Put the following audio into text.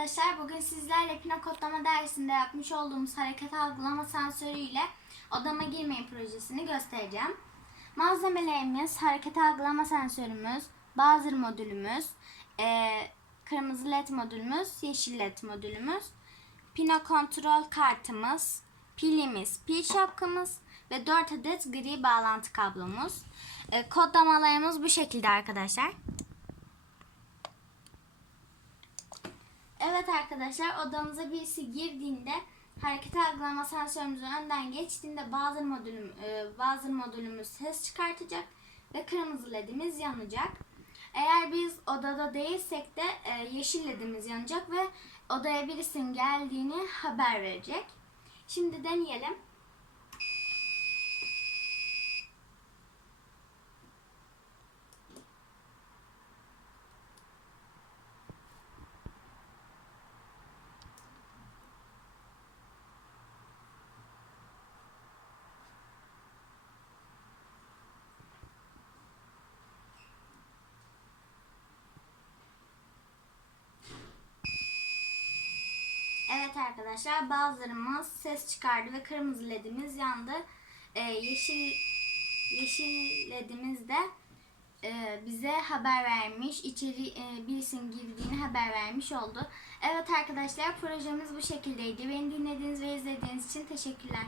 arkadaşlar. Bugün sizlerle pino kodlama dersinde yapmış olduğumuz hareket algılama sensörü ile odama girmeyin projesini göstereceğim. Malzemelerimiz hareket algılama sensörümüz, buzzer modülümüz, eee, kırmızı led modülümüz, yeşil led modülümüz, pino kontrol kartımız, pilimiz, pil şapkamız ve 4 adet gri bağlantı kablomuz. Eee, kodlamalarımız bu şekilde arkadaşlar. Evet arkadaşlar odamıza birisi girdiğinde hareket algılama sensörümüzün önden geçtiğinde bazı modülüm e, bazı modülümüz ses çıkartacak ve kırmızı ledimiz yanacak. Eğer biz odada değilsek de e, yeşil ledimiz yanacak ve odaya birisinin geldiğini haber verecek. Şimdi deneyelim. Evet arkadaşlar bazılarımız ses çıkardı ve kırmızı ledimiz yandı. Ee, yeşil yeşil ledimiz de e, bize haber vermiş, içeri e, birisinin girdiğini haber vermiş oldu. Evet arkadaşlar projemiz bu şekildeydi. Beni dinlediğiniz ve izlediğiniz için teşekkürler.